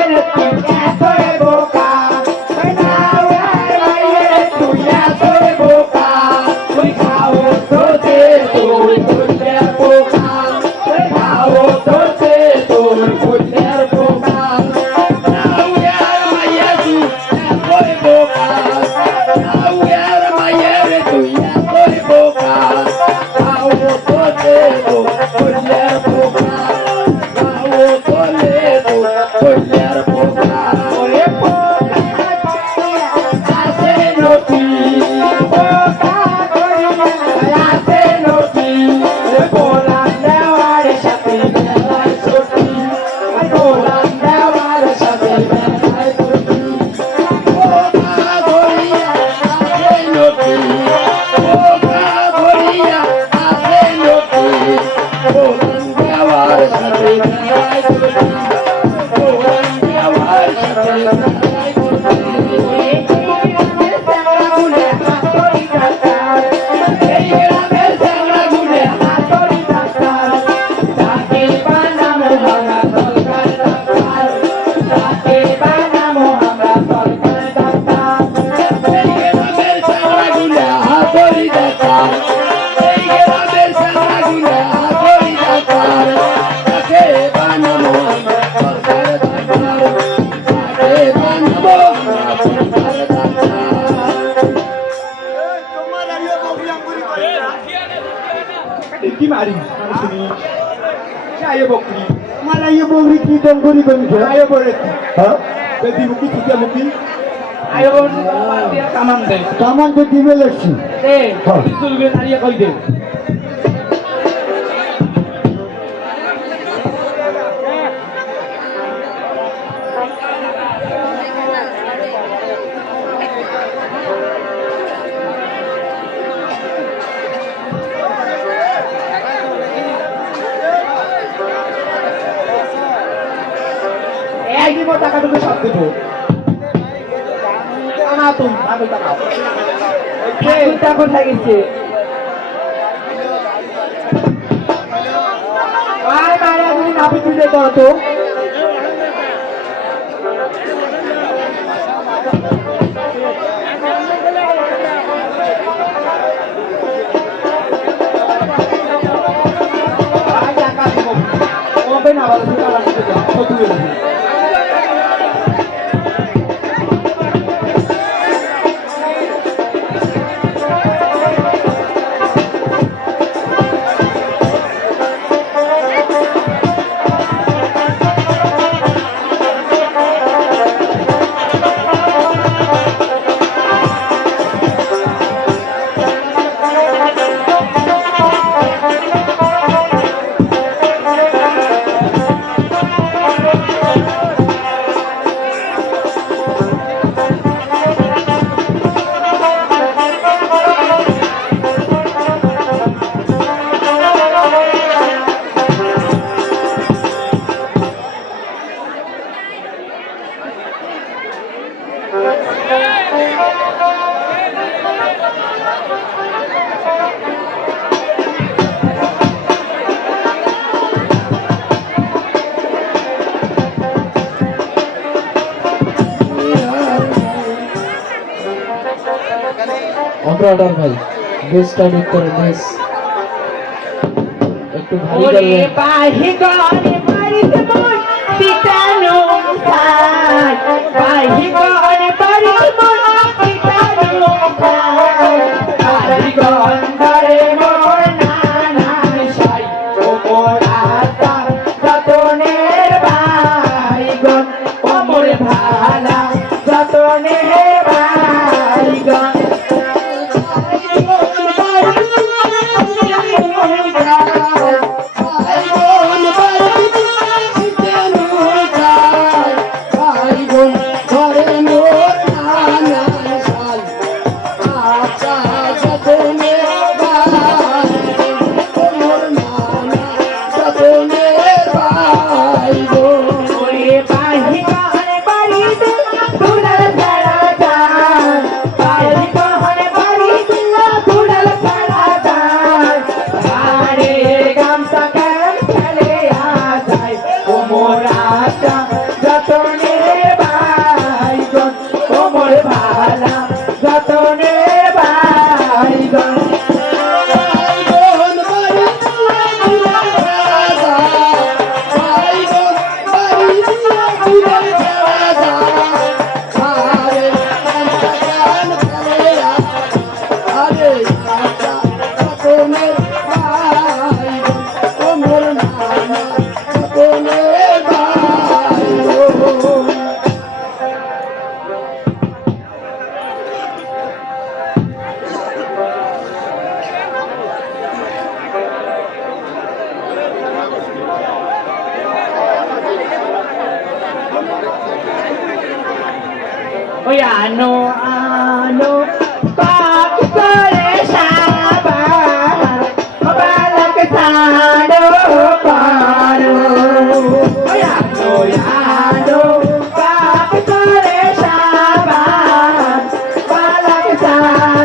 মাইয়ের kimari sini saya bokri malah ya bokri ki dan bori ben saya bori ha jadi buki kita buki ayo kaman deh kaman deh di melesi eh itu juga tadi ya kau deh এই দিব টাকা তুমি সব দেবো। না তুমি আমি টাকা। ঠাকুরটা কোথায় গেছে? আয় মারা তুমি নাপি তুলে করো তো আয় টাকা দিব। কবে না টাকা দিতে টাইমিং করে বেশ একটু ভারী করবেন পাহি গরে মারিতে মন পিতানো খায় পাহি গরে মারিতে মন রাজা যতনে ಮಾತಾ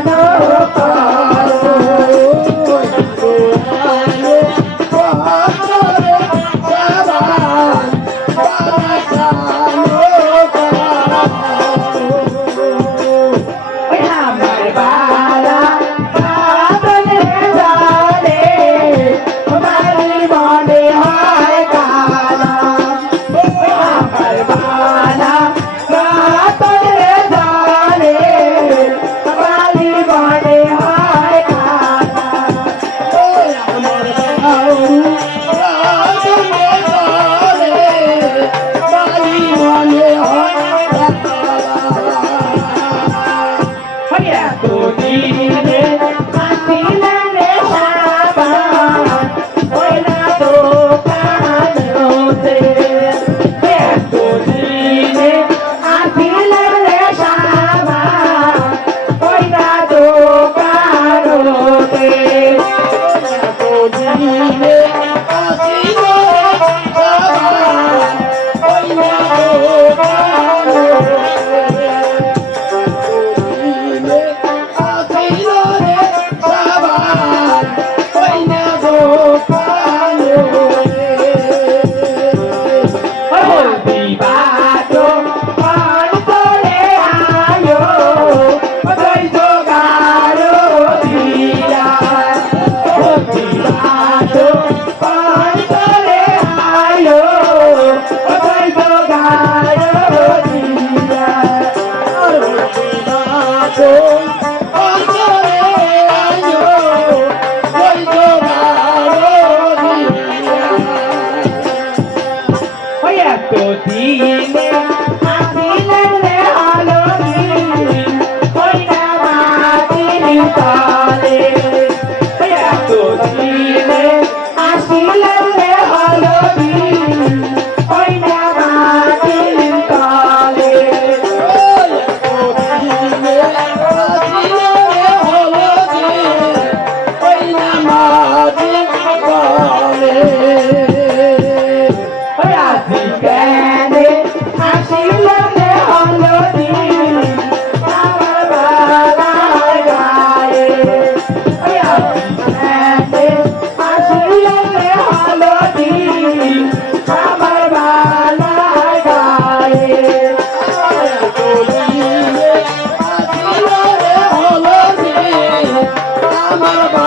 আমার